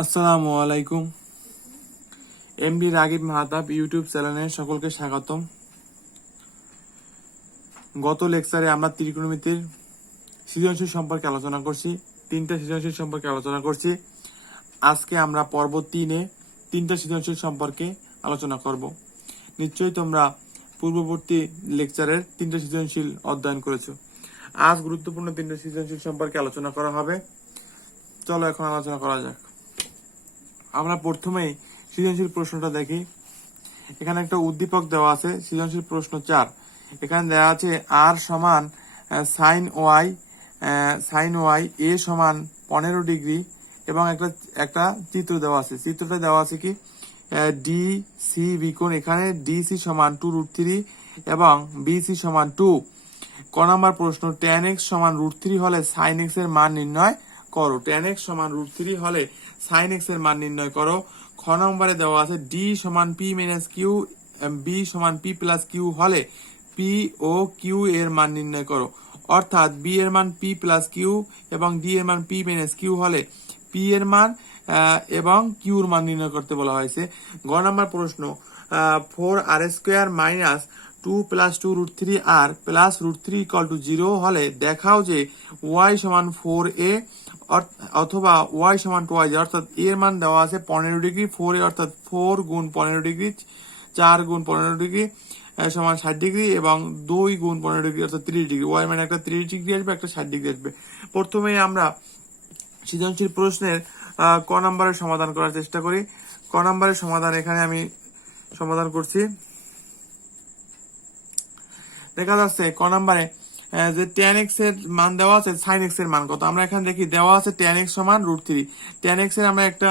আসসালামু আলাইকুম। MD Ragib Mahtab YouTube চ্যানেলে সকলকে স্বাগতম। গত লেকচারে আমরা ত্রিকোণমিতির সৃজনশীল সম্পর্কে আলোচনা করছি, তিনটা সৃজনশীল সম্পর্কে আলোচনা করছি। আজকে আমরা পর্ব 3-এ তিনটা সৃজনশীল সম্পর্কে আলোচনা করব। নিশ্চয়ই তোমরা পূর্ববর্তী লেকচারের তিনটা সৃজনশীল অধ্যয়ন করেছো। আজ গুরুত্বপূর্ণ তিনটা সৃজনশীল সম্পর্কে আলোচনা করা হবে। চলো এখন আলোচনা করা যাক। আমরা প্রথমেই সৃজনশীল প্রশ্নটা দেখি। এখানে একটা উদ্দীপক দেওয়া আছে, সৃজনশীল প্রশ্ন 4। এখানে দেওয়া আছে আর সমান সাইন ওয়াই এ সমান 15 ডিগ্রি এবং একটা চিত্র দেওয়া আছে। চিত্রটা দেওয়া আছে কি ডি সি বিকোণ, এখানে ডিসি সমান 2√3 এবং বিসি সমান 2। ক নাম্বার প্রশ্ন tan x সমান √3 হলে sin x এর মান নির্ণয় করো। tan x সমান √3 হলে sin x এর মান নির্ণয় করো। খ নম্বরে দেওয়া আছে ডি সমান পি মাইনাস কিউ, বি সমান পি প্লাস কিউ হলে পি ও কিউ এর মান নির্ণয় করো। অর্থাৎ বি এর মান পি প্লাস কিউ এবং ডি এর মান পি মাইনাস কিউ হলে পি এর মান এবং কিউর মান নির্ণয় করতে বলা হয়েছে। গ নম্বর প্রশ্ন 4r² minus 2 plus 2√3 R plus √3 = 0 হলে দেখাও যে y সমান 4a অথবা y সমান 2y, অর্থাৎ এর মান দেওয়া আছে 15 ডিগ্রি, 4a অর্থাৎ 4 গুণ 15 ডিগ্রি, 4 গুণ 15 ডিগ্রি সমান 60 ডিগ্রি এবং 2 গুণ 15 ডিগ্রি অর্থাৎ 30 ডিগ্রি। y মানে একটা 30 ডিগ্রি আসবে, একটা 60 ডিগ্রি আসবে। প্রথমে আমরা সৃজনশীল প্রশ্নের ক নম্বরের সমাধান করার চেষ্টা করি। ক নম্বরের সমাধান এখানে আমি সমাধান করছি। দেখা যাচ্ছে ক নম্বরে যে tan x এর মান দেওয়া আছে, sin x এর মান কত। আমরা এখানে দেখি দেওয়া আছে tan x সমান √3। tan x এর আমরা একটা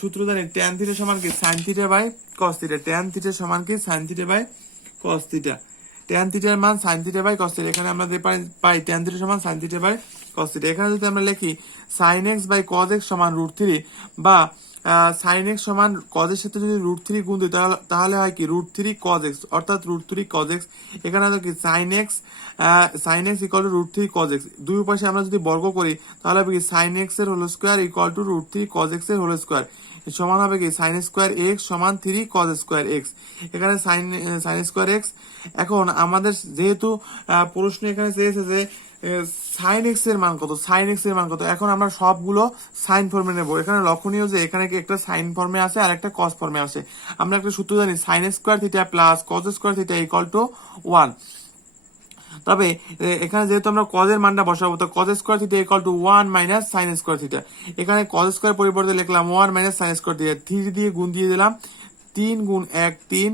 সূত্র জানি, tan থিটা সমান কি sin theta by cos theta. tan theta সমান কি sin theta by cos theta. tan থিটার মান sin theta by cos theta. এখানে আমরা পাই tan থিটা সমান sin theta by cos theta. এখানে যদি আমরা লিখি sin x by cos x সমান √3 বা sin x সমান cos এর সাথে যদি √3 গুণ দিই তাহলে হয় কি √3 cos x, অর্থাৎ √3 cos x। এখানে আছে কি sin x = √3 cos x। দুই পাশে আমরা যদি বর্গ করি তাহলে হবে কি sin x এর হোল স্কয়ার = √3 cos x এর হোল স্কয়ার সমান হবে কি sin স্কয়ার x সমান 3 cos স্কয়ার x। এখানে sin স্কয়ার x। এখন আমাদের যেহেতু প্রশ্ন এখানে চেয়েছে যে sin x এর মান কত, sin x এর মান কত, এখন আমরা সবগুলো সাইন ফর্মে নেব। এখানে লক্ষণীয় যে এখানে কি একটা সাইন ফর্মে আছে আর একটা cos ফর্মে আছে। আমরা একটা সূত্র জানি sin square theta plus cos square theta = 1। তবে এখানে যেহেতু আমরা cos এর মানটা বসাবো, তো cos square theta = 1 minus sin square theta. এখানে cos স্কয়ার পরিবর্তে লিখলাম 1 মাইনাস sin স্কয়ার থিটা, 3 দিয়ে গুণ দিয়ে দিলাম, 3 গুণ 1 3,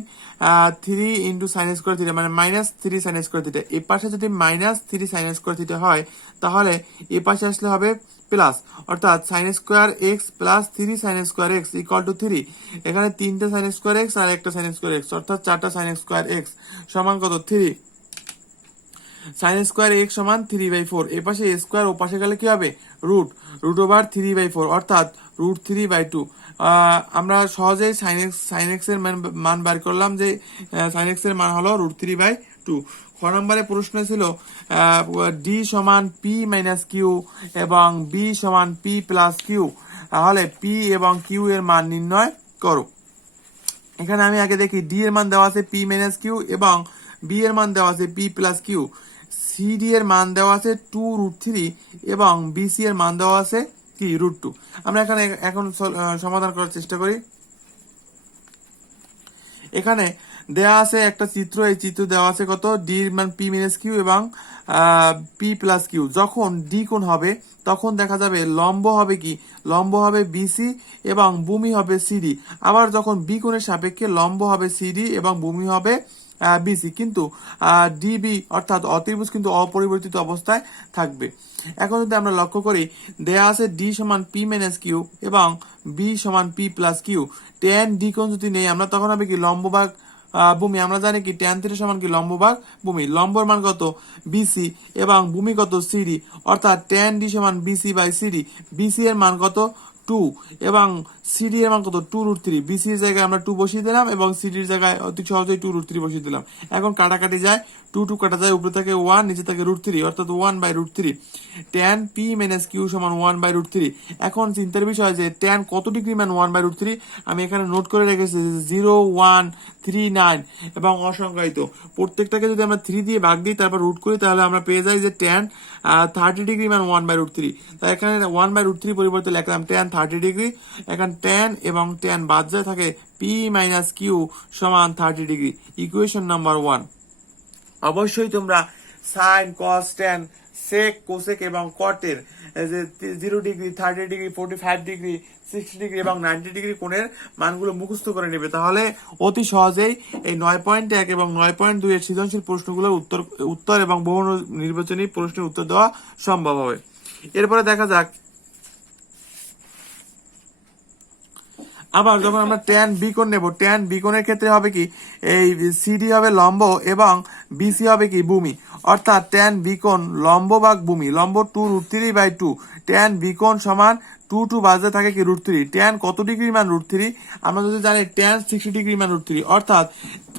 3 ইন্টু sin স্কয়ার থিটা মানে মাইনাস 3 sin স্কয়ার থিটা। এই পাশে যদি মাইনাস 3 sin স্কয়ার থিটা হয় তাহলে এই পাশে আসলে হবে প্লাস, অর্থাৎ sin square x plus 3 sin square x = 3। এখানে 3টা sin স্কয়ার x আর একটা sin স্কয়ার x, অর্থাৎ 4টা sin স্কয়ার x সমান কত 3। sin স্কয়ার x সমান 3/4। এই পাশে a স্কয়ার ও পাশে গেলে কি হবে √3/4, অর্থাৎ √3/2। আমরা সহজেই sin x এর মান বার করলাম যে sin x এর মান হলো √3/2। খ নম্বরে প্রশ্ন ছিল d সমান p মাইনাস কিউ এবং b সমান p প্লাস কিউ, তাহলে p এবং q এর মান নির্ণয় করো। এখানে আমি আগে দেখি d এর মান দেওয়া আছে p মাইনাস কিউ এবং b এর মান দেওয়া আছে p প্লাস কিউ। cd এর মান দেওয়া আছে 2√3 এবং bc এর মান দেওয়া আছে কি √2। আমরা এখন সমাধান করার চেষ্টা করি। এখানে দেওয়া আছে একটা চিত্র, এই চিত্র দেওয়া আছে কত d এর মান p মাইনাস কিউ এবং p প্লাস কিউ। যখন d কোণ হবে তখন দেখা যাবে লম্ব হবে কি, লম্ব হবে বিসি এবং ভূমি হবে সিডি। আবার যখন বি কোণের সাপেক্ষে লম্ব হবে সিডি এবং ভূমি হবে বিসি, কিন্তু ডিবি অর্থাৎ অতিভুজ কিন্তু অপরিবর্তিত অবস্থায় থাকবে। এখন যদি আমরা লক্ষ্য করি দেয়া আছে ডি সমান পি মাইনাস কিউ এবং বি সমান P plus Q. tan D কোণ যদি নেই আমরা তখন হবে কি লম্ব ভাগ ভূমি। আমরা জানি কি tan থিটা সমান কি লম্ব ভাগ ভূমি। লম্বর মান কত বিসি এবং ভূমি কত সিডি, অর্থাৎ tan ডি সমান বিসি বাই সিডি। বিসি এর মান কত 2 এবং সিডি এর মান কত 2√3। বিসি এর জায়গায় আমরা 2 বসিয়ে দিলাম এবং সিডি এর জায়গায় অতি সহজেই 2√3 বসিয়ে দিলাম। এখন কাটাকাটি যায়, টু টু কাটা যায়, উপরে থাকে 1, নিচে থাকে √3, অর্থাৎ 1/√3। tan p মাইনাস কিউ সমান 1/√3। এখন চিন্তার বিষয় যে tan কত ডিগ্রি মান 1/√3, আমি এখানে নোট করে রেখেছি 0, 1, 3, 9 এবং অসংজ্ঞায়িত। প্রত্যেকটাকে যদি আমরা 3 দিয়ে ভাগ দিই তারপর রুট করি তাহলে আমরা পেয়ে যাই যে tan 30 ডিগ্রি মান 1/√3। তাই এখানে 1/√3 পরিবর্তে লিখলাম tan 30 ডিগ্রি। এখন tan এবং tan বাদ যায়, থাকে p মাইনাস কিউ সমান 30 ডিগ্রি। Equation number 1। অবশ্যই তোমরা সাইন, কস, ট্যান, সেক, কোসেক এবং কটের যে 0 ডিগ্রি, 30 ডিগ্রি, 45 ডিগ্রি, 60 ডিগ্রি এবং 90 ডিগ্রি কোণের মানগুলো মুখস্থ করে নেবে, তাহলে অতি সহজেই এই 9.1 এবং 9.2 এর সৃজনশীল প্রশ্নগুলোর উত্তর এবং বহু নির্বাচনী প্রশ্নের উত্তর দেওয়া সম্ভব হবে। এরপরে দেখা যাক, আবার যখন আমরা ট্যান বি কোণ নেব, ট্যান বি কোণের ক্ষেত্রে হবে কি, এই সিডি হবে লম্ব এবং বিসি হবে কি ভূমি, অর্থাৎ ট্যান বি কোণ লম্ব ভাগ ভূমি, লম্ব 2√3/2, ট্যান বি কোণ সমান 2 বাজে থাকে কি √3। ট্যান কত ডিগ্রি মান √3, আমরা যদি জানি ট্যান 60 ডিগ্রি মান √3, অর্থাৎ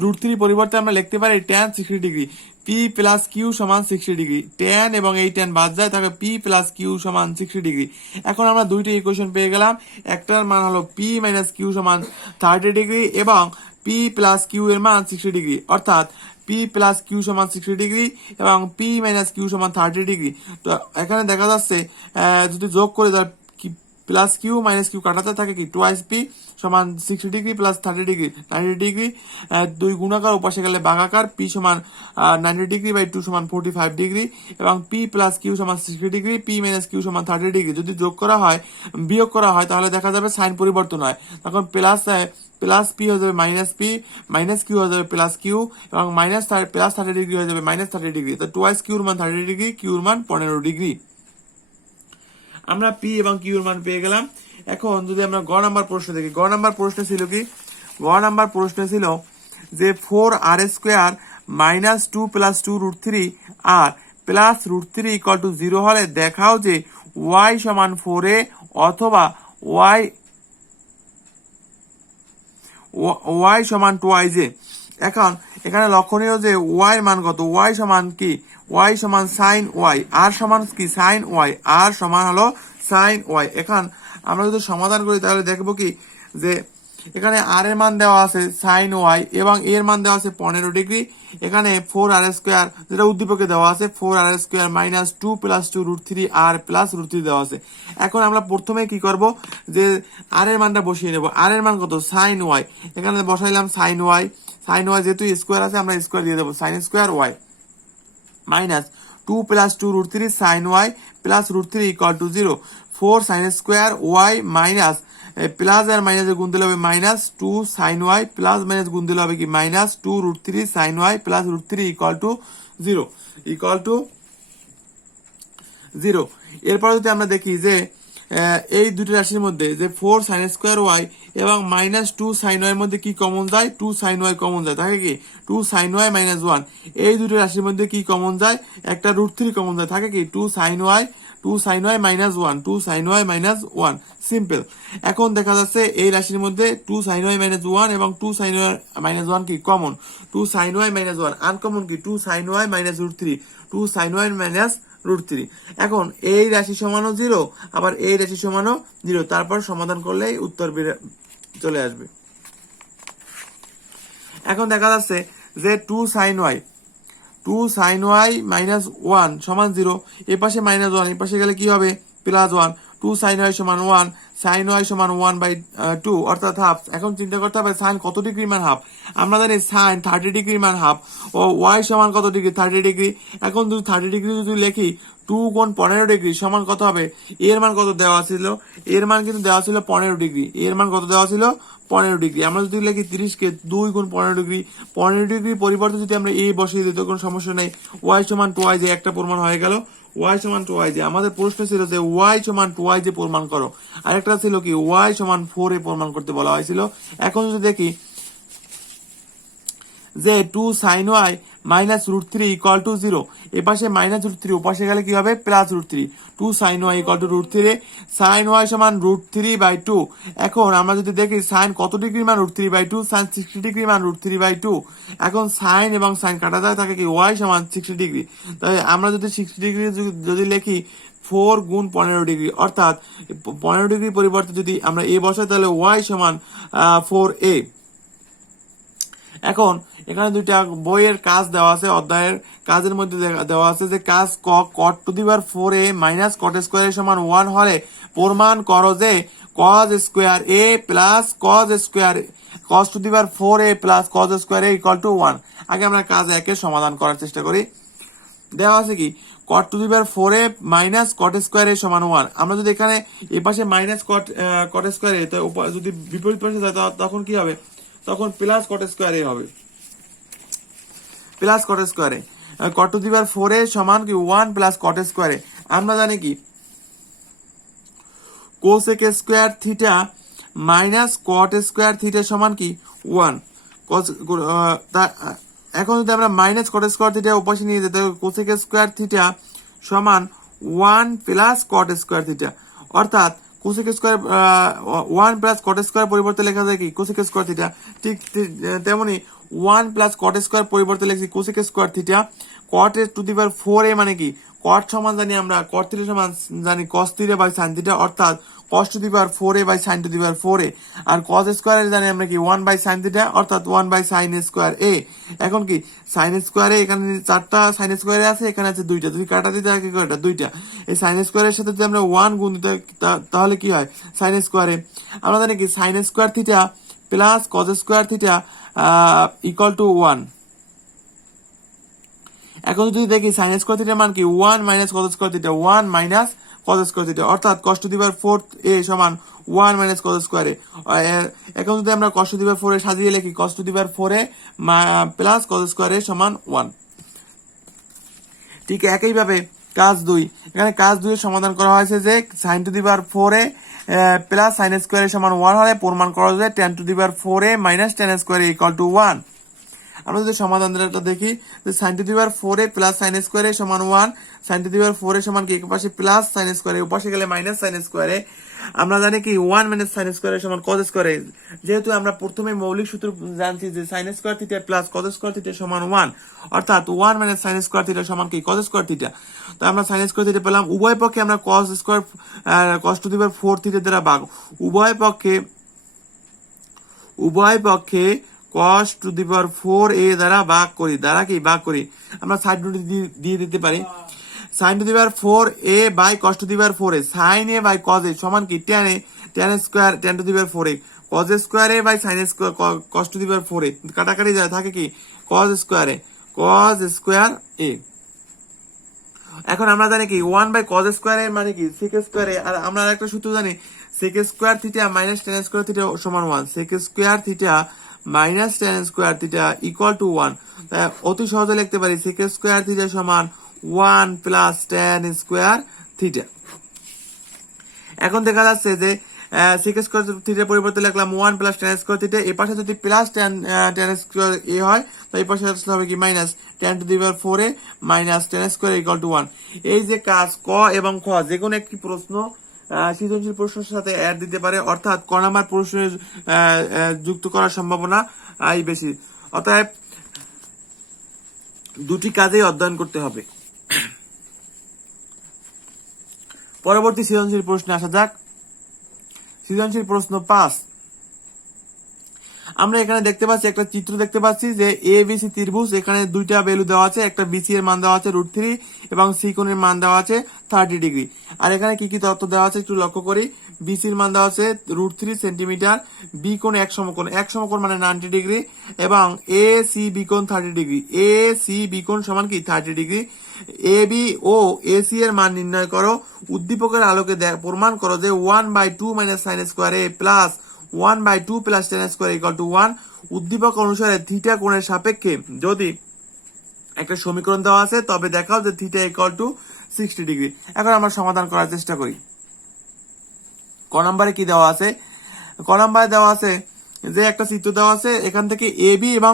√3 পরিবর্তে আমরা লিখতে পারি tan 60 degree. p plus Q সমান 60 ডিগ্রি, ট্যান এবং এই ট্যান বাদ যায়, থাকে p প্লাস কিউ সমান 60 ডিগ্রি। এখন আমরা দুইটা ইকুয়েশন পেয়ে গেলাম, একটার মান হলো p মাইনাস কিউ সমান 30 ডিগ্রি এবং p প্লাস কিউ এর মান 60 ডিগ্রি, অর্থাৎ p প্লাস কিউ সমান 60 ডিগ্রি এবং p মাইনাস কিউ সমান 30 ডিগ্রি। তো এখানে দেখা যাচ্ছে যদি যোগ করে তার প্লাস কিউ মাইনাস কিউ কাটাতে থাকে কি টুয়াইস পি সমান 60 ডিগ্রি প্লাস 30 ডিগ্রি 90 ডিগ্রি, 2 গুণাকার উপাসে গেলে ভাগাকার, পি সমান 90 ডিগ্রি বাই 2 সমান 45 ডিগ্রি এবং পি প্লাস কিউ সমান 60 ডিগ্রি, পি মাইনাস কিউ সমান 30 ডিগ্রি। যদি যোগ করা হয়, বিয়োগ করা হয়, তাহলে দেখা যাবে সাইন পরিবর্তন হয়, তখন প্লাস পি হয়ে যাবে মাইনাস পি, মাইনাস কিউ হয়ে যাবে প্লাস কিউ এবং প্লাস 30 ডিগ্রি হয়ে যাবে মাইনাস 30 ডিগ্রি। তো টুয়াইস কিউর মান 30 ডিগ্রি, কিউর মান 15 ডিগ্রি। আমরা পি এবং কিউর মান পেয়ে গেলাম। এখন যদি আমরা গ নাম্বার প্রশ্ন দেখি, গ নাম্বার প্রশ্ন ছিল কি, গ নাম্বার প্রশ্ন ছিল যে 4r² minus 2 plus 2√3 R plus √3 equal to 0 হলে দেখাও যে y সমান 4a অথবা y সমান 2i। এখন এখানে লক্ষণীয় যে y এর মান কত, y সমান কি, y সমান সাইন y, আর সমান কি সাইন y, আর সমান হলো সাইন y। এখন আমরা যদি সমাধান করি তাহলে দেখবো কি যে এখানে আর এর মান দেওয়া আছে সাইন y এবং এর মান দেওয়া আছে 15 ডিগ্রি। এখানে 4r² যেটা উদ্দীপকে দেওয়া আছে 4r² minus 2 plus 2√3 R plus √3 দেওয়া আছে। এখন আমরা প্রথমে কি করব যে আর এর মানটা বসিয়ে নেব, আর এর মান কত সাইন y, এখানে বসাইলাম সাইন y, সাইন y যেহেতু স্কোয়ার আছে আমরা স্কোয়ার দিয়ে দেবো, sine square y minus 2 plus 2√3 sine y plus √3 equal to 0, 4 sine square y minus plus আর মাইনাসে গুণ দিলে হবে minus 2 sine y plus minus গুণ দিলে হবে কি minus 2√3 sine y plus √3 equal to 0 এরপর যদি আমরা দেখি যে এই দুটি রাশির মধ্যে যে 4 সাইন স্কোয়ার y এবং মাইনাস 2 সাইন y এর মধ্যে কি কমন যায়, 2 সাইন y কমন যায়, থাকে কি 2 সাইন y মাইনাস 1। এই দুটি রাশির মধ্যে কি কমন যায়, একটা √3 কমন যায়, থাকে কি 2 sine y minus 1, 2 sine y minus 1, simple. এখন দেখা যাচ্ছে এই রাশির মধ্যে 2 সাইন y মাইনাস 1 এবং 2 সাইন y মাইনাস 1 কি common, 2 sine y minus 1 uncommon কি 2 sine y minus √3, 2 sine y minus √3। এখন এই রাশি সমানও 0, আবার এই রাশি সমানও 0, তারপর সমাধান করলেই উত্তর চলে আসবে। এখন দেখা যাচ্ছে যে 2 সাইন y মাইনাস 1 সমান 0, এ পাশে মাইনাস 1, এই পাশে গেলে কি হবে প্লাস 1, 2 সাইন y সমান 1, সাইন y সমান 1/2 অর্থাৎ হাফ। এখন চিন্তা করতে হবে সাইন কত ডিগ্রি মান হাফ, আমরা জানি সাইন 30 ডিগ্রি মান হাফ ও y সমান কত ডিগ্রি 30 ডিগ্রি। এখন যদি 30 ডিগ্রি যদি লিখি 2 গুণ 15 ডিগ্রি সমান কত হবে, এর মান কত দেওয়া ছিল, এর মান কিন্তু দেওয়া ছিল 15 ডিগ্রি, এর মান কত দেওয়া ছিল 15 ডিগ্রি। আমরা যদি লিখি 30 কে 2 গুণ 15 ডিগ্রি, 15 ডিগ্রি পরিবর্তে যদি আমরা এই বসিয়ে দিই তো কোনো সমস্যা নেই, y সমান 2i যে একটা প্রমাণ হয়ে গেল, y সমান 2i যে। আমাদের প্রশ্ন ছিল যে y সমান 2i যে প্রমাণ করো, আরেকটা ছিল কি y সমান 4 এ প্রমাণ করতে বলা হয়েছিল। এখন যদি দেখি যে 2 sine y minus root three equal to 0। এ পাশে মাইনাস রুট থ্রি, ও পাশে গেলে কি হবে plus root three. 2 sin y equal to root three, sine Y সমান রুট থ্রি বাই টু। এখন আমরা যদি দেখি সাইন কত ডিগ্রি মান root three by two, sine 60 degree মান রুট থ্রি বাই টু। এখন সাইন এবং সাইন কাটা যায়, থাকে কি ওয়াই সমান 60 ডিগ্রি। তাই আমরা যদি 60 ডিগ্রি যদি লিখি 4 গুণ 15 ডিগ্রি, অর্থাৎ 15 ডিগ্রি পরিবর্তে যদি আমরা এ বসাই তাহলে ওয়াই সমান 4a। এখন এখানে দুইটা বইয়ের কাজ দেওয়া আছে, অধ্যায়ের কাজের মধ্যে দেওয়া আছে যে কাজ cot two the power 4a minus cot square সমান 1 হলে প্রমাণ করো যে cos square a plus cos square cos to the power 4a plus cos square a equal to 1। আগে আমরা কাজ 1 এর সমাধান করার চেষ্টা করি। দেওয়া আছে কি cot two the power 4a minus cot square a সমান 1। আমরা যদি এখানে এই পাশে মাইনাস cot স্কয়ার a, তো যদি বিপরীত পাশে যায় তখন কি হবে, তখন প্লাস cot স্কয়ার a হবে, plus cot square a। cot two the power 4a সমান কি 1 প্লাস cot স্কয়ার a। আমরা জানি কি cosec square theta minus cot square theta সমান কি 1। এখন যদি আমরা মাইনাস cot স্কয়ার থিটা উপাশে নিয়ে যেতে, কোসেক স্কয়ার থিটা সমান 1 প্লাস cot স্কয়ার থিটা, অর্থাৎ cosec square 1 plus cot square পরিবর্তে লেখা যায় কি কোসেক স্কয়ার থিটা। ঠিক তেমনি 1 প্লাস cot স্কয়ার পরিবর্তে লিখছি cosec square theta. cot two the power 4a মানে কি cot সমান জানি আমরা cot থিটা সমান জানি cos theta by sin theta, অর্থাৎ cos to the power 4a by sin to the power 4a। আর cos স্কয়ার জানি আমরা কি 1 বাই sin থিটা, অর্থাৎ 1 বাই sin স্কয়ার a। এখন কি sin স্কয়ার a, এখানে 4টা sin স্কয়ার আছে, এখানে আছে 2টা, যদি কাটা দিতে হয় কি কয়টা 2টা। এই sin স্কয়ারের সাথে যদি আমরা 1 গুণ দিতে তাহলে কি হয় sin স্কয়ার a। আমরা জানি কি sin square theta plus cos square theta equal to 1। এখন যদি দেখি sin স্কয়ার থিটার মান কি 1 minus cos square theta, 1 minus cos square theta, অর্থাৎ cos to the power 4a সমান 1 মাইনাস cos স্কয়ার a। এখন যদি আমরা cos to the power 4a সাজিয়ে লিখি cos to the power 4a plus cos square a সমান 1। ঠিক একইভাবে কাজ 2, এখানে কাজ 2 এর সমাধান করা হয়েছে যে sin to the power 4a plus sin square a সমান 1 হলে প্রমাণ করা যায় tan to the power 4a minus tan square a equal to 1। আমরা যদি সমাধানটা দেখি যে sin to the power 4a plus sin square a সমান 1, sin to the power 4a সমান কি এক পাশে প্লাস sin স্কয়ার a, ওপাশে গেলে মাইনাস sin স্কয়ার a। আমরা জানি কি 1 মাইনাস sin স্কয়ার a সমান cos স্কয়ার a। যেহেতু আমরা প্রথমে মৌলিক সূত্র জানছি যে sin square theta plus cos square theta সমান 1, অর্থাৎ 1 মাইনাস sin স্কয়ার থিটা সমান কি cos স্কয়ার থিটা। তো আমরা sin স্কয়ার থিটা পেলাম, উভয় পক্ষে আমরা cos square cos to the power 4 theta দ্বারা ভাগ, উভয় পক্ষে cos to the power 4a দ্বারা ভাগ করি, আমরা সাইড নোট দিয়ে দিতে পারি। sin to the power 4a by cos to the power 4a, sin a by cos a সমান কি tan square tan to the power 4a, cos square a by sin square cos to the power 4a, কাটাকাটি যায় থাকে কি cos square a। এখন আমরা জানি কি 1 বাই cos স্কয়ার এর মানে কি sec স্কয়ার a, আর আমরা আরেকটা সূত্র জানি sec square theta minus tan square theta সমান 1, sec square theta minus tan square theta equal to 1। তাই অতি সহজে লিখতে পারি sec স্কয়ার থিটা সমান 1 প্লাস tan স্কয়ার থিটা। এখন দেখা যাচ্ছে যে sec স্কয়ার থিটার পরিবর্তে লিখলাম 1 প্লাস tan স্কয়ার থিটা, এই পাশে যদি প্লাস tan স্কয়ার a হয় তো এই পাশে আসলে হবে কি minus tan to the power 4a minus tan square equal to 1। এই যে কাজ ক এবং খ যে কোনো একটি প্রশ্ন সৃজনশীল প্রশ্নের সাথে অ্যাড দিতে পারে, অর্থাৎ ক নাম্বার প্রশ্নের যুক্ত করার সম্ভাবনা বেশি। অতএব দুটি কাজেই অধ্যয়ন করতে হবে। পরবর্তী সৃজনশীল প্রশ্নে আসা যাক। সৃজনশীল প্রশ্ন 5। আমরা এখানে দেখতে পাচ্ছি একটা চিত্র দেখতে পাচ্ছি যে এবিসি ত্রিভুজ, এখানে দুইটা ভ্যালু দেওয়া আছে, একটা বিসি এর মান দেওয়া আছে √3 এবং সি কোণের মান দেওয়া আছে 30 ডিগ্রি। আর এখানে কি কি তথ্য দেওয়া আছে একটু লক্ষ্য করি। বিসির মান দেওয়া আছে √3 সেন্টিমিটার, বি কোণ এক সমকোণ মানে 90 ডিগ্রি, এবং এ সি বি কোণ 30 ডিগ্রি, এ সি বি কোণ সমান কি 30 degree. A B O AC এর মান নির্ণয় করো। উদ্দীপকের আলোকে প্রমাণ করো যে 1/2 minus sine square A plus 1/2 plus tan square equal to 1। উদ্দীপক অনুসারে থিটা কোণের সাপেক্ষে যদি একটা সমীকরণ দেওয়া আছে তবে দেখাও যে থিটা ইকুয়াল টু 60 ডিগ্রি। এখন আমরা সমাধান করার চেষ্টা করি। ক নম্বরে কি দেওয়া আছে? ক নম্বরে দেওয়া আছে যে একটা চিত্র দেওয়া আছে, এখান থেকে এবি এবং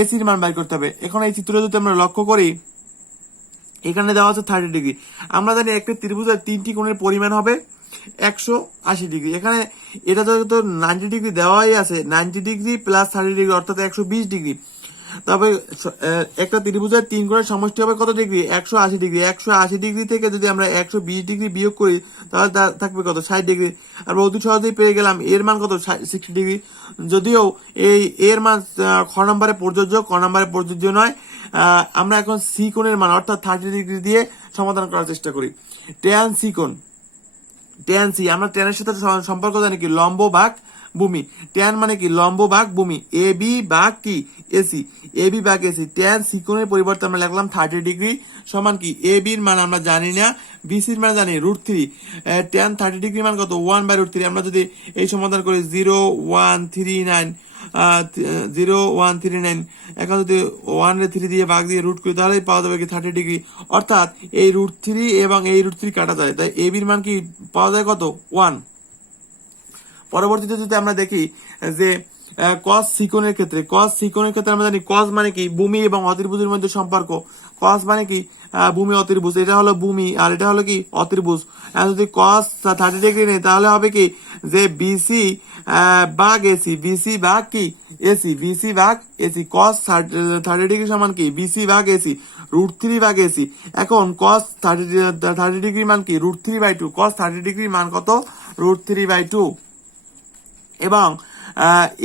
এসির মান বের করতে হবে। এখন এই চিত্রে যদি আমরা লক্ষ্য করি, এখানে দেওয়া আছে 30 ডিগ্রি। আমরা জানি একটা ত্রিভুজের 3টি কোণের পরিমাণ হবে 180 ডিগ্রি। এখানে এটা তো 90 ডিগ্রি দেওয়াই আছে, 90 ডিগ্রি প্লাস 30 ডিগ্রি অর্থাৎ 120 ডিগ্রি। তবে একটা ত্রিভুজের 3 কোণের সমষ্টি হবে কত ডিগ্রি? 180 ডিগ্রি। 180 ডিগ্রি থেকে যদি আমরা 120 ডিগ্রি বিয়োগ করি তাহলে থাকবে কত? 60 ডিগ্রি। আর অতি সহজেই পেয়ে গেলাম এর মান কত? 60 ডিগ্রি। যদিও এই এর মান খ নম্বরে প্রযোজ্য, ক নম্বরে প্রযোজ্য নয়। আমরা এখন সি কোণের মান অর্থাৎ 30 ডিগ্রি দিয়ে সমাধান করার চেষ্টা করি। ট্যান সি কোণ, ট্যান সি, আমরা ট্যানের সাথে সম্পর্ক জানি কি? লম্ব ভাগ ভূমি। ট্যান মানে কি? লম্ব ভাগ ভূমি। এ বি ভাগ কি? এসি। এ বি ভাগ এসি। ট্যান সি কোণের পরিবর্তে আমরা লিখলাম 30 ডিগ্রি সমান কি? এ বির মান আমরা জানি না, বিসির মান জানি √3। ট্যান 30 ডিগ্রি মান কত? 1/√3। আমরা যদি এই সমাধান করি 0.139, 0.139, এখন যদি 1/3 দিয়ে ভাগ দিয়ে রুট করি তাহলেই পাওয়া যাবে কি 30 ডিগ্রি। অর্থাৎ এই √3 এবং এই √3 কাটা যায়, তাই এ বির মান কি পাওয়া যায় কত? 1। পরবর্তীতে যদি আমরা দেখি যে কস সিকোণের ক্ষেত্রে, কস সিকোণের ক্ষেত্রে আমরা জানি কস মানে কি? ভূমি এবং অতির্ভুজের মধ্যে সম্পর্ক। কস মানে কি? ভূমি অতির্ভুজ। এটা হলো ভূমি আর এটা হলো কি? অতির্ভুজ। যদি কস 30 ডিগ্রি নেই তাহলে হবে কি? যে বিসি ভাগ এসি, বিসি ভাগ কি? এসি, বিসি ভাগ এসি। কস 30 ডিগ্রি সমান কি? বিসি ভাগ এসি, √3 ভাগ এসি। এখন কস 30 ডিগ্রি মান কি? √3/2। কস 30 ডিগ্রির মান কত? √3/2। এবং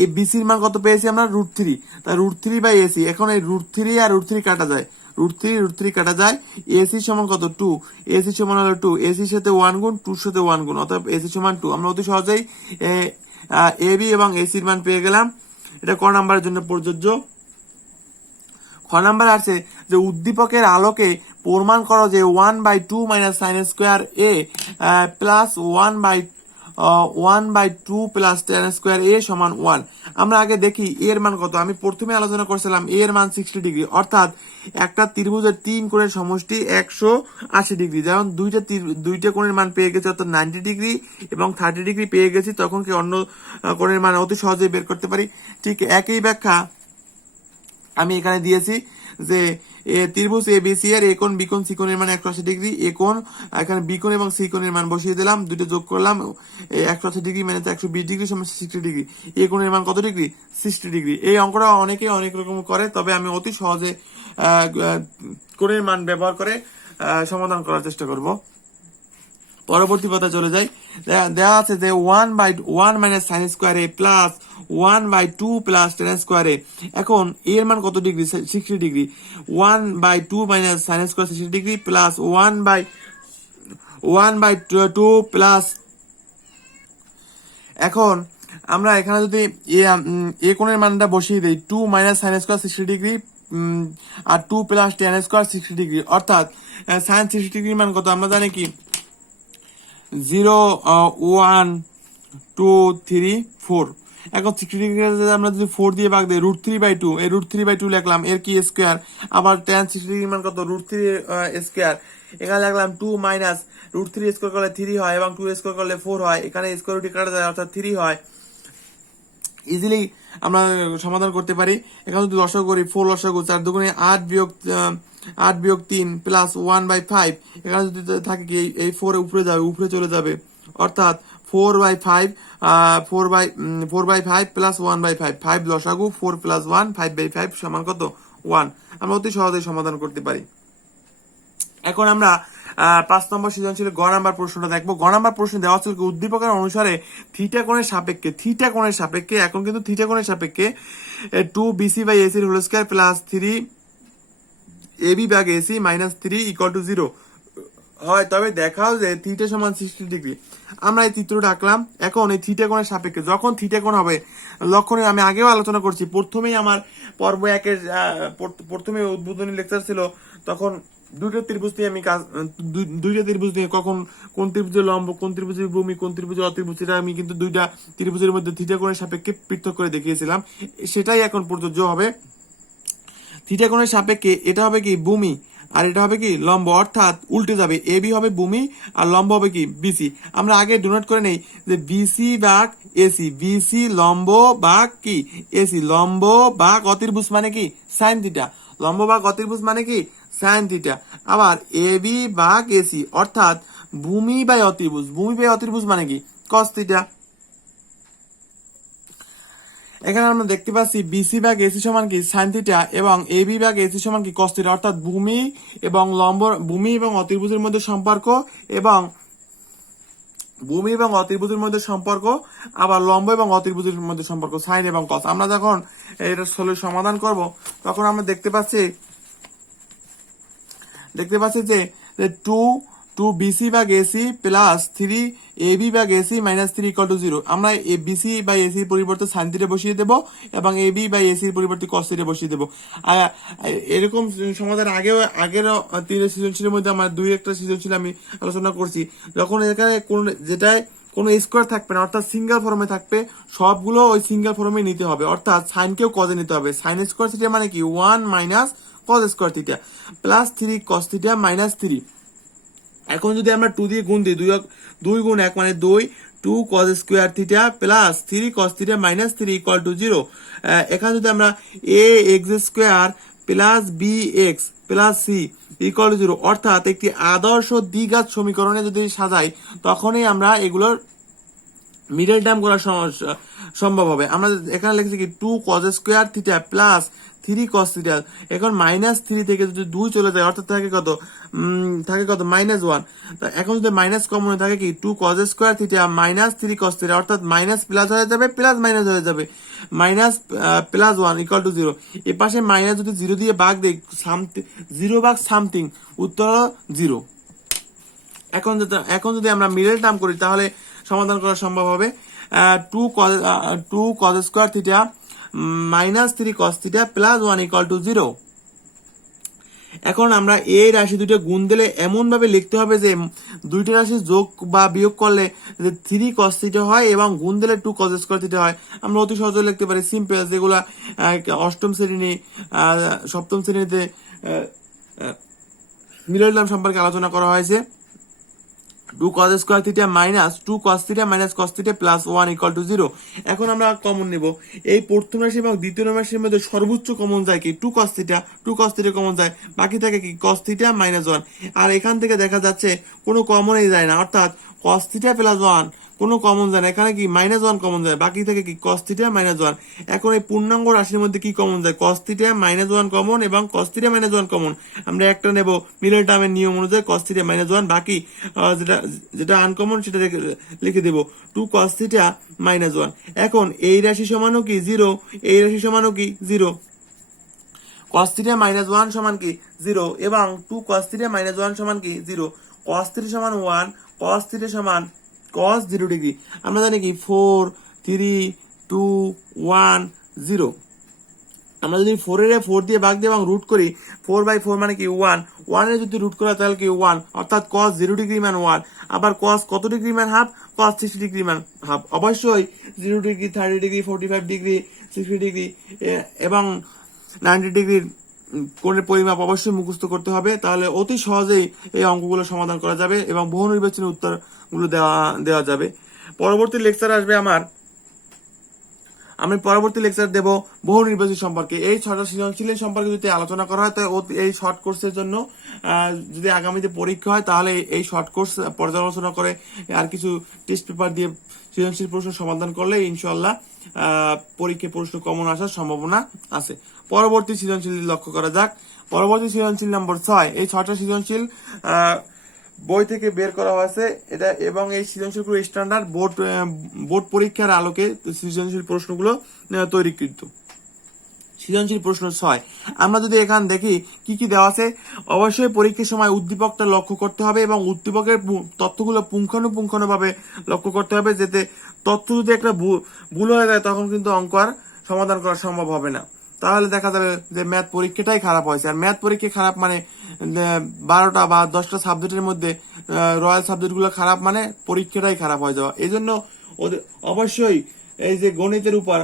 এই বিসির মান কত পেয়েছি আমরা? √3। তাই √3/এসি। এখন এই √3 আর √3 কাটা যায়, √3 কাটা যায়। এসি সমান কত? 2। এসি সমান হলো 2। এসির সাথে 1 গুণ, 2 সাথে 1 গুণ, অর্থাৎ এসি সমান 2। আমরা অতি সহজেই এ বি এবং এসির মান পেয়ে গেলাম। এটা ক নাম্বারের জন্য প্রযোজ্য। খ নাম্বার আছে যে উদ্দীপকের আলোকে প্রমাণ করো যে 1/2 - sin² a plus 1/2 plus tan² a সমান 1। আমরা আগে দেখি এর মান কত। আমি প্রথমে আলোচনা করছিলাম এর মান 60 ডিগ্রি, অর্থাৎ একটা ত্রিভুজের 3 কোণের সমষ্টি 180 ডিগ্রি। যেমন দুইটা কোণের মান পেয়ে গেছি অর্থাৎ 90 ডিগ্রি এবং 30 ডিগ্রি পেয়ে গেছি, তখন কি অন্য কোণের মান অতি সহজেই বের করতে পারি। ঠিক একই ব্যাখ্যা আমি এখানে দিয়েছি যে ত্রিভুজ এ বি সি এর এ কোণ বি কোণ সি কোণের মান 180 ডিগ্রি। এ কোণ এখানে বি কোণ এবং সি কোণের মান বসিয়ে দিলাম, দুটো যোগ করলাম। 180 ডিগ্রি মানে 120 ডিগ্রি সমান 60 ডিগ্রি। এ কোণের মান কত ডিগ্রি? 60 ডিগ্রি। এই অঙ্কটা অনেকে অনেক রকম করে, তবে আমি অতি সহজে কোণের মান ব্যবহার করে সমাধান করার চেষ্টা করব। পরবর্তী পাতা চলে যাই। দেওয়া আছে যে 1/1 - sin² a plus 1/2 plus tan² a। এখন এর মান কত degree? 60 degree. 1/2 - sin² 60 degree plus 1/2 plus, এখন আমরা এখানে যদি এ কোণের মানটা বসিয়ে দিই 2 - sin² 60 ডিগ্রি আর 2 প্লাস tan² 60 ডিগ্রি, অর্থাৎ sin 60 ডিগ্রির মান কত? আমরা জানি কি 0, 1, 2, 3, 4। এখন 60 ডিগ্রি আমরা যদি 4 দিয়ে ভাগ দিই √3/2, এই √3/2 লিখলাম, এর কি স্কোয়ার। আবার tan 60 ডিগ্রি মান কত? √3 স্কোয়ার। এখানে লিখলাম 2 মাইনাস √3 স্কোয়ার করলে 3 হয় এবং 2 স্কোয়ার করলে 4 হয়। এখানে স্কোয়ার রুট কাটা যায় অর্থাৎ 3 হয়। ইজিলি আমরা সমাধান করতে পারি। এখানে যদি লসাগু করি 4 লসাগু 4 দুগুণে 8 বিয়োগ 3 প্লাস 1/5। এখানে যদি থাকে কি এই 4 উপরে যাবে, উপরে চলে যাবে, অর্থাৎ 4/5 4/5 প্লাস 1/5। 5 লসাগু, 4 প্লাস 1 5/5 সমান কত? 1। আমরা অতি সহজেই সমাধান করতে পারি। এখন আমরা 5 নম্বর সৃজনশীল গ নাম্বার প্রশ্নটা দেখবো। গ নাম্বার প্রশ্ন দেওয়া ছিল উদ্দীপকের অনুসারে থিটা কোণের সাপেক্ষে এখন কিন্তু থিটা কোণের সাপেক্ষে 2bc/ac whole square plus 3ab ভাগ ac মাইনাস 3 = 0 হয়, তবে দেখাও যে থিটা সমান 60 ডিগ্রি। আমরা এই চিত্রটা আঁকলাম। এখন এই থিটা কোণের সাপেক্ষে যখন থিটা কোণ হবে, লক্ষণের আমি আগেও আলোচনা করছি, প্রথমেই আমার পর্ব 1-এর প্রথমে উদ্বোধনী লেকচার ছিল, তখন দুইটা ত্রিভুজ নিয়ে কখন কোন ত্রিভুজের লম্ব, কোন ত্রিভুজের ভূমি, কোন ত্রিভুজের অতির্ভুজ, সেটা আমি কিন্তু দুইটা ত্রিভুজের মধ্যে থিটা কোণের সাপেক্ষে পৃথক করে দেখিয়েছিলাম। সেটাই এখন প্রযোজ্য হবে। থিটা কোণের সাপেক্ষে এটা হবে কি? ভূমি, আর এটা হবে কি লম্ব, অর্থাৎ উল্টে যাবে, এ বি হবে ভূমি আর লম্ব হবে কি বিসি। আমরা আগে ডোনেট করে নেই যে বিসি ভাগ এসি, বিসি লম্ব ভাগ কি এসি, লম্ব ভাগ অতির্ভুজ মানে কি সাইন থিটা, লম্ব ভাগ অতির্ভুজ মানে কি সাইন থিটা। আবার এ বি ভাগ এসি অর্থাৎ ভূমি বাই অতির্ভুজ, ভূমি বাই অতির্ভুজ মানে কি কস থিটা। এখানে আমরা দেখতে পাচ্ছি বিসি ভাগ এসি সমান কি সাইন থিটা এবং এবি ভাগ এসি সমান কি কস থিটা, অর্থাৎ ভূমি এবং লম্ব, ভূমি এবং অতির্ভুজের মধ্যে সম্পর্ক এবং ভূমি এবং অতির্ভুজের মধ্যে সম্পর্ক, আবার লম্ব এবং অতির্ভুজের মধ্যে সম্পর্ক সাইন এবং কস। আমরা যখন এটা সমাধান করব তখন আমরা দেখতে পাচ্ছি যে টু বিসি ভাগ এসি প্লাস 3 এবি ভাগ এসি মাইনাস 3 ইকুয়াল টু 0। আমরা বিসি বাই এসি পরিবর্তে সাইন থিটা বসিয়ে দেব এবং এবি বাই এসি পরিবর্তে কস থিটা বসিয়ে দেব। এরকম সমাধান আগের 3 সৃজনশীলের মধ্যে আমার 2-1টা সৃজনশীল আমি আলোচনা করছি। যখন এখানে যেটায় কোনো স্কোয়ার থাকবে না, অর্থাৎ সিঙ্গেল ফর্মে থাকবে, সবগুলো ওই সিঙ্গেল ফর্মে নিতে হবে, অর্থাৎ সাইনকেও কজে নিতে হবে। সাইন স্কোয়ার থিটা মানে কি 1 minus cos square theta plus 3 cos theta minus 3। এখন যদি আমরা 2 দিয়ে গুণ দিই, 2 গুণ 1 মানে 2 cos square theta plus 3 cos theta minus 3 equal to 0। এখানে যদি আমরা a x square plus b x plus c equal to 0, অর্থাৎ একটি আদর্শ দ্বিঘাত সমীকরণে যদি সাজাই তখনই আমরা এগুলোর মিডল টার্ম করা সম্ভব হবে। আমরা এখানে লিখছি কি 2 cos square theta plus 3 cos theta, এখন মাইনাস 3 থেকে যদি 2 চলে যায় অর্থাৎ থাকে কত মাইনাস 1। এখন যদি মাইনাস কমন থাকে কি 2 cos square theta minus 3 cos theta, অর্থাৎ মাইনাস প্লাস হয়ে যাবে, প্লাস মাইনাস হয়ে যাবে, মাইনাস প্লাস 1 ইকুয়াল টু 0। এর পাশে মাইনাস যদি 0 দিয়ে ভাগ দেই, 0 ভাগ সামথিং, উত্তর হলো 0। এখন যদি আমরা মিডল টার্ম করি তাহলে সমাধান করা সম্ভব হবে। 2 cos square theta minus 3 cos theta plus 1 equal to 0। এখন আমরা এই রাশি দুটো গুণ দিলে এমন ভাবে লিখতে হবে যে দুইটা রাশি যোগ বা বিয়োগ করলে যে 3 cos থিটা হয় এবং গুণ দিলে 2 cos স্কয়ার থিটা হয়। আমরা অতি সহজে লিখতে পারি সিম্পল, যেগুলা অষ্টম শ্রেণী সপ্তম শ্রেণীতে মিডল টার্ম সম্পর্কে আলোচনা করা হয়েছে। 2 cos square theta minus 2 cos theta minus cos theta plus 1 equal to 0। এখন আমরা কমন নেব, এই প্রথম রাশি এবং দ্বিতীয় রাশির মধ্যে সর্বোচ্চ কমন যায় কি 2 cos থিটা কমন যায়, বাকি থাকে কি cos থিটা মাইনাস 1। আর এখান থেকে দেখা যাচ্ছে কোনো কমনই যায় না, অর্থাৎ cos থিটা প্লাস 1 কোনো কমন যায় না, এখানে কি মাইনাস 1 কমন যায়, বাকি থেকে কি cos থিটা মাইনাস 1। এখন এই পূর্ণাঙ্গ রাশির মধ্যে কি কমন যায়, cos থিটা মাইনাস 1 কমন এবং cos থিটা মাইনাস 1 কমন। আমরা একটা নেব মিডল টার্মের নিয়ম অনুযায়ী cos থিটা মাইনাস 1, বাকি যেটা আনকমন সেটা লিখে দেব 2 cos থিটা মাইনাস 1। এখন এই রাশি সমানও কি 0, এই রাশি সমানও কি 0, cos থিটা মাইনাস 1 সমান কি 0 এবং 2 cos থিটা মাইনাস 1 সমান কি 0। cos থিটা সমান 1, cos থিটা সমান cos 0 ডিগ্রি। আমরা জানি কি 4 3 2 1 0। আমরা যদি 4 এর 4 দিয়ে ভাগ দিই এবং রুট করি, 4/4 মানে কি 1, 1 এর যদি রুট করা তাহলে কি 1, অর্থাৎ cos 0 ডিগ্রি মান 1। আবার cos কত ডিগ্রি মান হাফ, cos 60 ডিগ্রি মান হাফ। অবশ্যই 0 ডিগ্রি 30 ডিগ্রি 45 ডিগ্রি 60 ডিগ্রি এবং 90 ডিগ্রির কোণের পরিমাপ অবশ্যই মুখস্থ করতে হবে, তাহলে অতি সহজেই এই অঙ্কগুলো সমাধান করা যাবে এবং বহু নির্বাচনী উত্তরগুলো দেওয়া যাবে। পরবর্তী লেকচার আসবে আমি পরবর্তী লেকচার দেব বহু নির্বাচনী সম্পর্কে। এই 6টা সৃজনশীল সম্পর্কে যদি আলোচনা করা হয়, তাই এই শর্ট কোর্সের জন্য যদি আগামীতে পরীক্ষা হয় তাহলে এই শর্ট কোর্স পর্যালোচনা করে আর কিছু টেস্ট পেপার দিয়ে সৃজনশীল প্রশ্ন সমাধান করলে ইনশাআল্লাহ পরীক্ষায় প্রশ্ন কমন আসার সম্ভাবনা আছে। পরবর্তী সৃজনশীল লক্ষ্য করা যাক। পরবর্তী সৃজনশীল নম্বর 6। এই 6টা সৃজনশীল বই থেকে বের করা হয়েছে এটা, এবং এই সৃজনশীলগুলো স্ট্যান্ডার্ড বোর্ড পরীক্ষার আলোকে সৃজনশীল প্রশ্নগুলো তৈরিকৃত। সৃজনশীল প্রশ্ন 6 আমরা যদি এখান দেখি কি কি দেওয়া আছে, অবশ্যই পরীক্ষার সময় উদ্দীপকটা লক্ষ্য করতে হবে এবং উদ্দীপকের তথ্যগুলো পুঙ্খানুপুঙ্খানুভাবে লক্ষ্য করতে হবে, যাতে তথ্য যদি একটা ভুল হয়ে যায় তখন কিন্তু অঙ্ক আর সমাধান করা সম্ভব হবে না। তাহলে দেখা যাবে যে ম্যাথ পরীক্ষাটাই খারাপ হয়েছে। আর ম্যাথ পরীক্ষা খারাপ মানে 12টা বা 10টা সাবজেক্টের মধ্যে রয়্যাল সাবজেক্টগুলো খারাপ মানে পরীক্ষাটাই খারাপ হয়ে যাওয়া। এই জন্য অবশ্যই এই যে গণিতের উপর,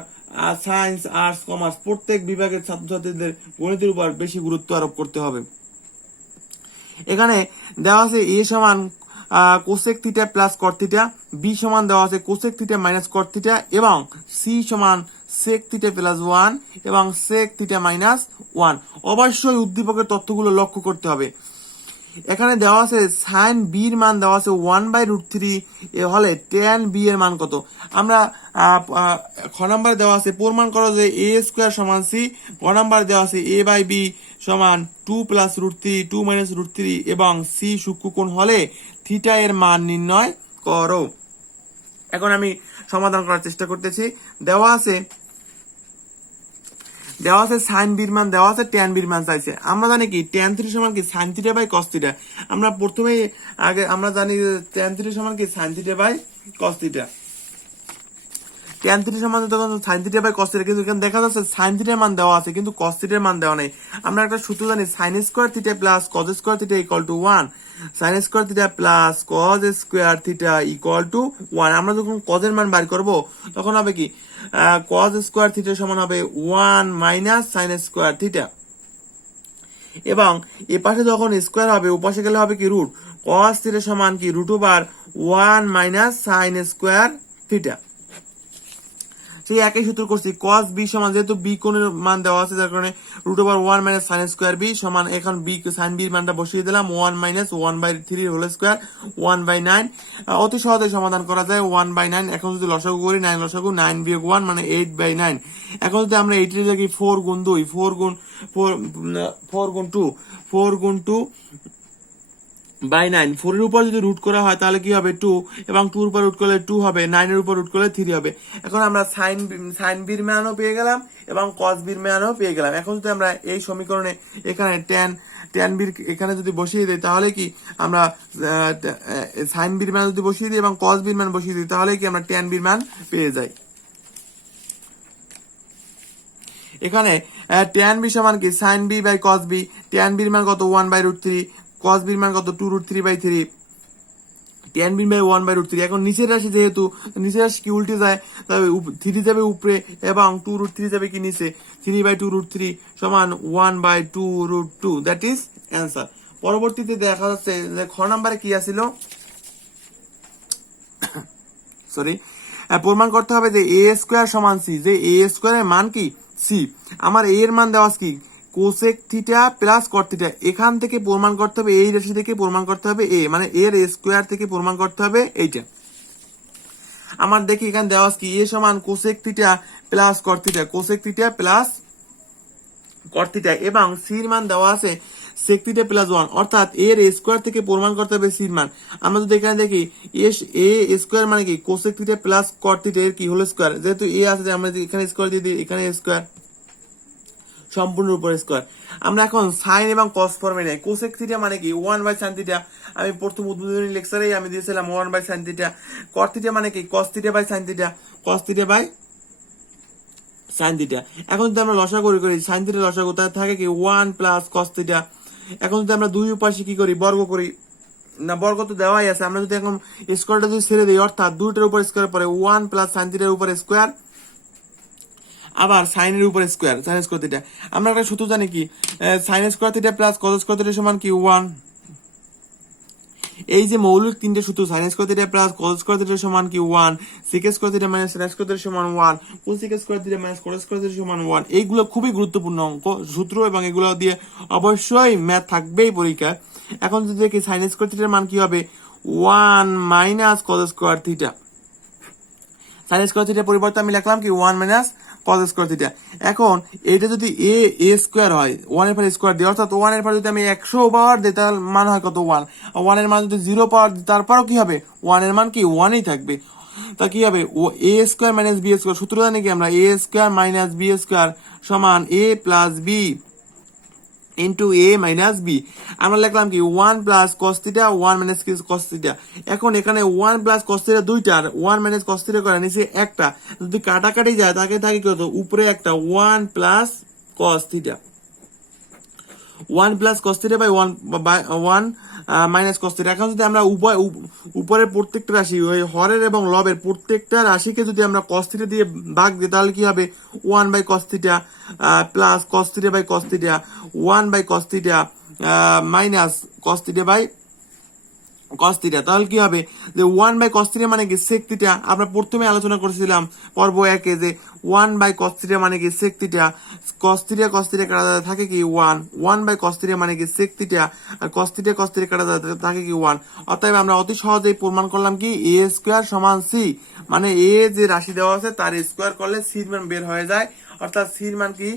সায়েন্স আর্টস কমার্স প্রত্যেক বিভাগের ছাত্রছাত্রীদের গণিতের উপর বেশি গুরুত্ব আরোপ করতে হবে। এখানে দেওয়া আছে এ সমান cosec theta plus cot theta, B সমান দেওয়া আছে cosec theta minus cot theta এবং সি সমান সেক থিটা প্লাস 1 এবং সেক থিটা মাইনাস 1। অবশ্যই উদ্দীপকের তথ্যগুলো লক্ষ্য করতে হবে। এখানে দেওয়া আছে সাইন বি এর মান দেওয়া আছে 1/√3 হলে tan বি এর মান কত। আমরা খ নাম্বার দেওয়া আছে প্রমাণ করো যে a স্কয়ার সমান c, গ নাম্বার দেওয়া আছে a/b সমান 2 + √3 2 - √3 এবং c সূক্ষ্মকোণ হলে থিটা এর মান নির্ণয় করো। এখন আমি সমাধান করার চেষ্টা করতেছি। দেওয়া আছে সাইন বির মান দেওয়া আছে, ট্যান বির মান চাইছে। আমরা জানি কি ট্যান থিটা সমান কি sine theta by cos theta. আমরা প্রথমেই আগে আমরা জানি ট্যান থিটা সমান কি sine theta by cos theta. Tan theta সমান তখন sine theta by cos theta, কিন্তু এখানে দেখা যাচ্ছে সাইন থিটার মান দেওয়া আছে কিন্তু কস থিটার মান দেওয়া নেই। আমরা একটা সূত্র জানি sign square theta plus cos square theta equal to 1, sign square theta plus cos square theta equal to 1। আমরা যখন কস এর মান বের করব তখন হবে কি কস স্কয়ার থিটা সমান হবে 1 মাইনাস সাইন স্কয়ার থিটা, এবং এ পাশে যখন স্কয়ার হবে ওপাশে গেলে হবে কি রুট। কস থিটা সমান কি √1 মাইনাস সাইন স্কয়ার থিটা। সেই একই সূত্র করছি cos b সমান, যেহেতু b কোণের মান দেওয়া আছে যার কারণে √1 মাইনাস সাইন স্কয়ার b সমান, এখন b সাইন b এর মানটা বসিয়ে দিলাম 1 মাইনাস 1/3 হোল স্কয়ার 1/9। অতি সহজে সমাধান করা যায় 1/9। এখন যদি লসাগু করি 9 লসাগু 9 বিয়োগ 1 মানে 8/9। এখন যদি আমরা 8 এর জায়গায় 4 গুণ 2 4 গুণ 2 4 গুণ 2/9 4 এর উপর যদি রুট করা হয় তাহলে কি হবে 2, এবং 2 এর উপর রুট করলে 2 হবে, 9 এর উপর রুট করলে 3 হবে। এখন আমরা সাইন বির মানও পেয়ে গেলাম এবং কস বির মানও পেয়ে গেলাম। এখন যদি আমরা এই সমীকরণে এখানে ট্যান বির এখানে যদি বসিয়ে দিই তাহলে কি আমরা সাইন বির মান যদি বসিয়ে দিই এবং কস বির মান বসিয়ে দিই তাহলে কি আমরা ট্যান বির মান পেয়ে যাই। এখানে ট্যান বি সমান কি sine B by cos B, tan বির মান কত 1/√3, cos বির মান কত 2√3/3, tan b বাই 1/√3। এখন নিচের রাশি যেহেতু নিচের রাশি কি উল্টে যায় তবে 3 যাবে উপরে এবং 2√3 যাবে কি নিচে, 3/2√3 সমান 1/2√2, দ্যাট ইজ অ্যান্সার। পরবর্তীতে দেখা যাচ্ছে যে খ নাম্বারে কি আছিল, সরি, প্রমাণ করতে হবে যে a স্কয়ার সমান c, যে a স্কয়ারের মান কি c। আমার a এর মান দেওয়া কি cosec theta plus cot theta. এখান থেকে প্রমাণ করতে হবে, এই রাশি থেকে প্রমাণ করতে হবে a, মানে এর স্কয়ার থেকে প্রমাণ করতে হবে এইটা। আমার দেখি এখানে দেওয়া কি a সমান cosec theta plus cot theta, cosec theta plus cot theta, এবং c এর মান দেওয়া আছে সেক থিটা প্লাস 1, অর্থাৎ এর স্কয়ার থেকে প্রমাণ করতে হবে c এর মান। আমরা যদি এখানে দেখি a স্কয়ার মানে কি cosec theta plus cot theta এর কি হোল স্কয়ার, যেহেতু a আছে আমরা এখানে স্কয়ার দিয়ে দিই, এখানে স্কয়ার সম্পূর্ণ উপর স্কয়ার। আমরা এখন সাইন এবং কস ফর্মে নেই। কোসেক থিটা মানে কি 1/sin থিটা, আমি প্রথম উদ্বোধনী লেকচারেই আমি দিয়েছিলাম 1/sin থিটা। কট থিটা মানে কি cos theta by sin theta, cos theta by sin theta. এখন যদি আমরা লসাগু করি sin থিটা লসাগু তাহলে থাকে কি 1 প্লাস cos থিটা। এখন যদি আমরা দুই উপাশে কি করি বর্গ করি, না বর্গ তো দেওয়াই আছে, আমরা যদি এখন স্কয়ারটা যদি ছেড়ে দিই অর্থাৎ দুইটার উপর স্কয়ার পরে 1 প্লাস sin থিটার উপর স্কয়ার আবার সাইনের উপর স্কয়ার, সাইন স্কয়ার থিটা। আমরা একটা সূত্র জানি কি sine square theta plus cos square theta সমান কি 1। এই যে মৌলিক তিনটে সূত্র sine square theta plus cos square theta সমান কি 1, sec square theta minus sine square theta সমান 1, cosec square theta minus cos square theta সমান 1। এইগুলো খুবই গুরুত্বপূর্ণ অঙ্ক সূত্র এবং এগুলো দিয়ে অবশ্যই ম্যাথ থাকবেই পরীক্ষা। এখন যদি দেখি সাইন স্কয়ার থিটার মান কি হবে 1 minus cos square theta, sine square থিটার পরিবর্তে আমি লিখলাম কি 1 মাইনাস cos স্কয়ার থিটা। এখন এটা যদি a স্কয়ার হয় 1 এর পর স্কয়ার দিই, অর্থাৎ 1 এর পর যদি আমি 100 পাওয়ার দিই তার মান হয় কত 1, 1 এর মান যদি 0 পাওয়ার দিই তারপরও কি হবে 1 এর মান কি 1 ই থাকবে। তা কি হবে a square minus b square, সূত্র জানি কি আমরা a square minus b square সমান a plus b into a minus b। আমরা লিখলাম কি 1 plus cos theta 1 minus cos theta. এখন এখানে 1 প্লাস cos থিটা দুইটা আর 1 মাইনাস cos থিটা করে নিচে একটা, যদি কাটাকাটি যায় তাকে থাকে কত উপরে একটা 1 plus cos theta, 1 plus cos theta by 1 minus cos theta. এখন যদি আমরা উপরের প্রত্যেকটা রাশি ওই হরের এবং লবের প্রত্যেকটা রাশিকে যদি আমরা cos থিটা দিয়ে ভাগ দিই তাহলে কি হবে 1 by cos theta plus cos theta by cos theta 1 by cos theta minus cos theta by cos theta, তাহলে কি হবে যে 1/cos থিটা মানে কি sec থিটা। আমরা প্রথমে আলোচনা করেছিলাম পর্ব 1-এ যে 1/cos থিটা মানে কি sec থিটা, cos থিটা কাটা যায় থাকে কি 1/cos থিটা মানে কি sec থিটা, আর cos থিটা কাটা যায় থাকে কি 1। অতএব আমরা অতি সহজেই প্রমাণ করলাম কি a স্কয়ার সমান c, মানে a যে রাশি দেওয়া আছে তার স্কয়ার করলে c এর মান বের হয়ে যায়, অর্থাৎ c এর মান কি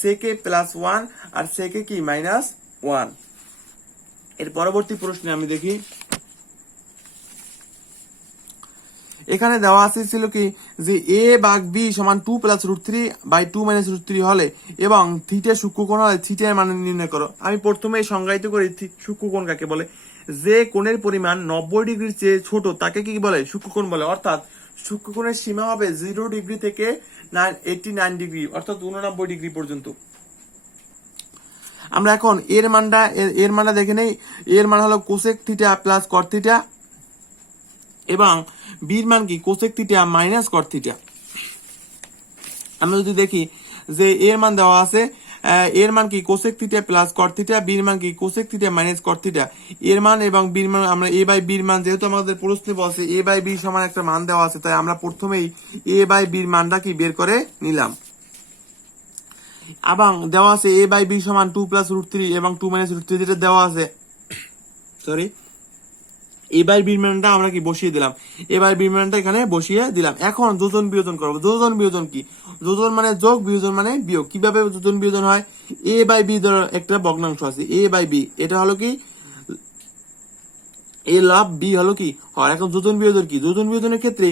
sec +1 আর sec কি -1। এর পরবর্তী প্রশ্নে আমি দেখি, এখানে দেওয়া আছে ছিল কি যে a ভাগ b সমান 2 + √3/2 - √3 হলে এবং থিটা সূক্ষ্মকোণ হলে থিটার মান নির্ণয় করো। আমি প্রথমে সংজ্ঞায়িত করি সূক্ষ্মকোণ কাকে বলে। যে কোণের পরিমাণ 90 ডিগ্রির চেয়ে ছোট তাকে কি বলে সূক্ষ্মকোণ বলে, অর্থাৎ সূক্ষ্মকোণের সীমা হবে 0 ডিগ্রি থেকে 89 ডিগ্রি, অর্থাৎ 89 ডিগ্রি পর্যন্ত। আমরা এখন এর মানটা দেখে নেই। এর মান হলো cosec theta plus cot theta এবং বির মান কি cosec theta minus cot theta. আমরা যদি দেখি যে এর মান দেওয়া আছে, এর মান কি cosec theta plus cot theta, বির মান কি cosec theta minus cot theta. এর মান এবং বির মান আমরা a/b এর মান, যেহেতু আমাদের প্রশ্নে বলছে a/b সমান একটা মান দেওয়া আছে, তাই আমরা প্রথমেই a/b এর মানটা কি বের করে নিলাম। এবং দেওয়া আছে a/b সমান 2 + √3 এবং 2 - √3 যেটা দেওয়া আছে, সরি এবার বিমানটা আমরা কি বসিয়ে দিলাম, এবার বিমানটা এখানে বসিয়ে দিলাম। এখন যোজন বিয়োজন করবো। যোজন বিয়োজন কি? যোজন মানে যোগ, বিয়োজন মানে বিয়োগ। কিভাবে যোজন বিয়োজন হয়? a/b ধরো একটা ভগ্নাংশ আছে a/b, এটা হলো কি এ লব, বি হলো কি হয়। এখন যোজন বিয়োজন কি? যোজন বিয়োজনের ক্ষেত্রে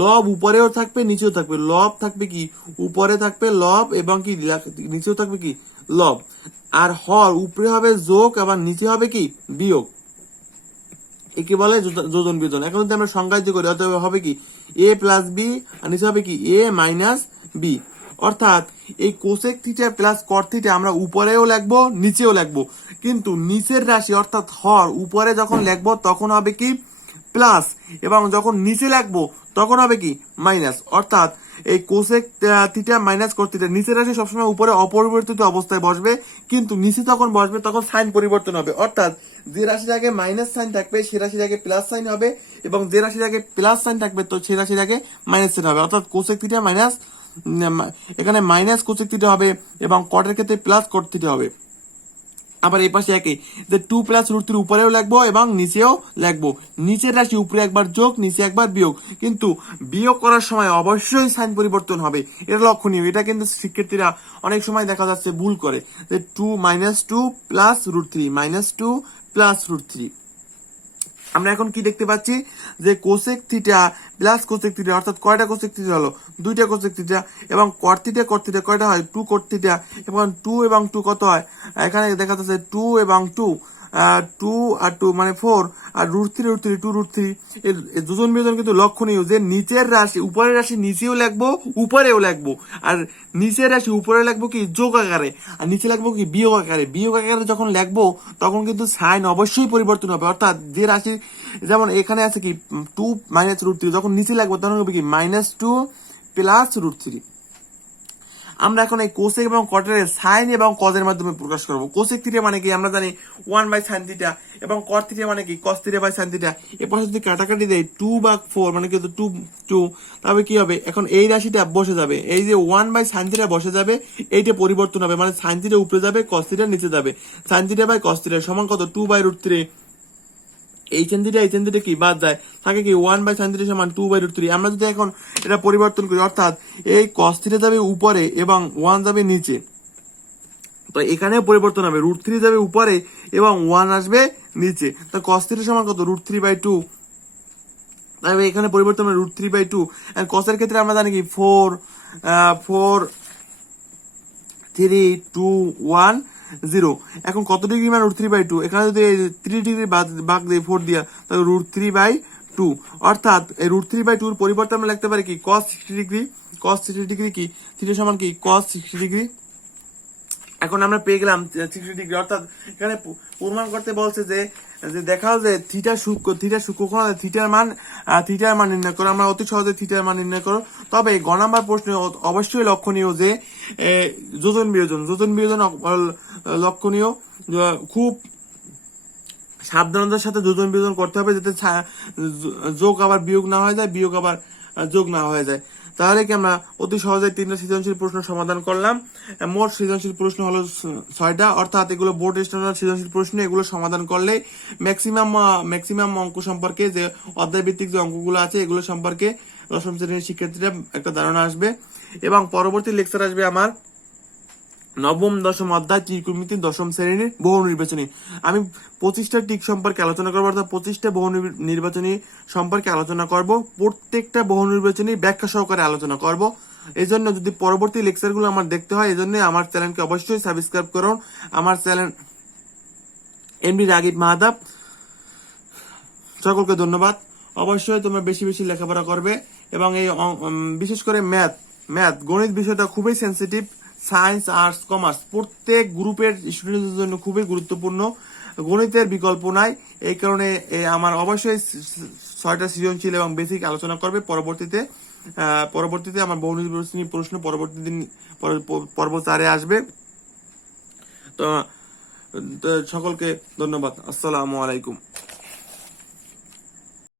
লব উপরেও থাকবে নিচেও থাকবে। লব থাকবে কি উপরে থাকবে লব এবং কি নিচেও থাকবে কি লব। আর হর উপরে হবে যোগ আবার নিচে হবে কি বিয়োগ, একে বলে যোজন বিয়োজন। এখন যদি আমরা সংজ্ঞায়িত করি অতএব হবে কি a + b আর নিচে হবে কি a - b, অর্থাৎ এই cosec theta plus cot theta আমরা উপরেও লিখবো নিচেও লিখবো, কিন্তু নিচের রাশি অর্থাৎ হর উপরে যখন লিখবো তখন হবে কি প্লাস, এবং যখন নিচে লিখবো তখন হবে কি মাইনাস। অর্থাৎ এই cosec theta minus cot theta নিচের রাশি সবসময় উপরে অপরিবর্তিত অবস্থায় বসবে, কিন্তু নিচে তখন বসবে তখন সাইন পরিবর্তন হবে। অর্থাৎ যে রাশির আগে মাইনাস সাইন থাকবে সে রাশির আগে প্লাস সাইন হবে, এবং যে রাশির আগে প্লাস সাইন থাকবে তো সে রাশির আগে মাইনাস সাইন হবে। অর্থাৎ কোসেক থিটা মাইনাস, এখানে মাইনাস কোসেক থিটা হবে এবং কটের ক্ষেত্রে প্লাস কট থিটা হবে। আবার এই পাশে একই যে 2 + √3 উপরেও লিখবো এবং নিচেও লিখবো। নিচের রাশি উপরে একবার যোগ নিচে একবার বিয়োগ, কিন্তু বিয়োগ করার সময় অবশ্যই সাইন পরিবর্তন হবে, এটা লক্ষণীয়। এটা কিন্তু শিক্ষার্থীরা অনেক সময় দেখা যাচ্ছে ভুল করে যে 2 - 2 + √3 -2 + √3। আমরা এখন কি দেখতে পাচ্ছি যে cosec theta plus cosec theta, অর্থাৎ কয়টা কোসেক থিটা হলো? দুইটা কোসেক থিটা। এবং কট থিটা কয়টা হয়? 2 কট থিটা। এবং 2 এবং 2 কত হয়? এখানে দেখা যাচ্ছে 2 এবং 2 2 আর 2 মানে 4 আর √3 2 √3। এর যোজন বিয়োজন কিন্তু লক্ষণীয় যে নিচের রাশি উপরের রাশি নিচেও লিখবো উপরেও লিখবো, আর নিচের রাশি উপরে লিখবো কি যোগ আকারে আর নিচে লিখবো কি বিয়োগ আকারে। বিয়োগ আকারে যখন লিখবো তখন কিন্তু সাইন অবশ্যই পরিবর্তন হবে। অর্থাৎ যে রাশি যেমন এখানে আছে কি 2 - √3, যখন নিচে লিখবো তখন হবে কি -2 + √3। আমরা এখন এই কোসেক এবং কটের সাইন এবং কজের মাধ্যমে প্রকাশ করব। কোসেক থিটা মানে কি আমরা জানি 1/sin থিটা, এবং কট থিটা মানে কি cos θ/sin থিটা। এরপর যদি কাটাকাটি দেয় 2/4 মানে কিন্তু 2, তবে কি হবে? এখন এই রাশিটা বসে যাবে, এই যে 1/sin থিটা বসে যাবে, এইটা পরিবর্তন হবে, মানে sin থিটা উপরে যাবে cos থিটা নিচে যাবে। sin θ/cos θ সমান কত? 2/√3। এই চেন থিটা কি বাদ যায়, থাকে কি 1/sin θ সমান 2/√3। আমরা যদি এখন এটা পরিবর্তন করি, অর্থাৎ এই cos θ যাবে উপরে এবং 1 যাবে নিচে, তো এখানেও পরিবর্তন হবে, √3 যাবে উপরে এবং 1 আসবে নিচে। তো cos θ সমান কত? √3/2। তাহলে এখানে পরিবর্তন হবে √3/2। আর cos এর ক্ষেত্রে আমরা জানি কি 4 3 2 1 0। এখন কত ডিগ্রি মানে √3/2? এখানে যদি 3 ডিগ্রি ভাগ দিই 4 দিয়া, তাহলে √3/2। অর্থাৎ এই √3/2 এর পরিবর্তে আমরা লিখতে পারি কি cos 60 ডিগ্রি। cos 60 ডিগ্রি কি থিটা সমান কি cos 60 ডিগ্রি। এখন আমরা পেয়ে গেলাম 60 ডিগ্রি। অর্থাৎ এখানে প্রমাণ করতে বলছে যে দেখাও যে থিটা সূক্ষ্মকোণ থিটার মান নির্ণয় করো। আমরা অতি সহজে থিটার মান নির্ণয় করো। তবে গ নাম্বার প্রশ্নে অবশ্যই লক্ষণীয় যে যোজন বিয়োজন লক্ষণীয়। খুব সাবধানতার সাথে যোজন বিয়োজন করতে হবে, যাতে যোগ আবার বিয়োগ না হয়ে যায়, বিয়োগ আবার যোগ না হয়ে যায়। তাহলে কি আমরা অতি সহজে 3টা সৃজনশীল প্রশ্ন সমাধান করলাম। মোট সৃজনশীল প্রশ্ন হলো 6টা, অর্থাৎ এগুলো বোর্ড স্ট্যান্ডার্ড সৃজনশীল প্রশ্ন। এগুলো সমাধান করলে ম্যাক্সিমাম অঙ্ক সম্পর্কে, যে অধ্যায় ভিত্তিক যে অঙ্কগুলো আছে এগুলো সম্পর্কে দশম শ্রেণীর শিক্ষার্থীরা একটা ধারণা আসবে। এবং পরবর্তী লেকচার আসবে আমার নবম দশম অধ্যায় ত্রিকোণমিতি দশম শ্রেণীর বহু নির্বাচনী। আমি 25টা টিক সম্পর্কে আলোচনা করবো, অর্থাৎ 25টা বহু নির্বাচনী সম্পর্কে আলোচনা করব। প্রত্যেকটা বহু নির্বাচনী ব্যাখ্যা সহকারে আলোচনা করব। এই জন্য যদি পরবর্তী লেকচারগুলো আমার দেখতে হয়, এই জন্য আমার চ্যানেলকে অবশ্যই সাবস্ক্রাইব করুন। আমার চ্যানেল এমডি রাগিব মাহাতাব। সকলকে ধন্যবাদ। অবশ্যই তোমরা বেশি বেশি লেখাপড়া করবে, এবং এই বিশেষ করে ম্যাথ গণিত বিষয়টা খুবই সেন্সিটিভ। সায়েন্স, আর্টস, কমার্স প্রত্যেক গ্রুপের স্টুডেন্টদের জন্য খুবই গুরুত্বপূর্ণ। গণিতের বিকল্প নাই। এই কারণে আমার অবশ্যই 6টা সৃজনশীল এবং বেসিক আলোচনা করবে। পরবর্তীতে আমার বহু নির্বাচনী প্রশ্ন পরবর্তী দিন পর্ব 4-এ আসবে। তো সকলকে ধন্যবাদ। আসসালামু আলাইকুম।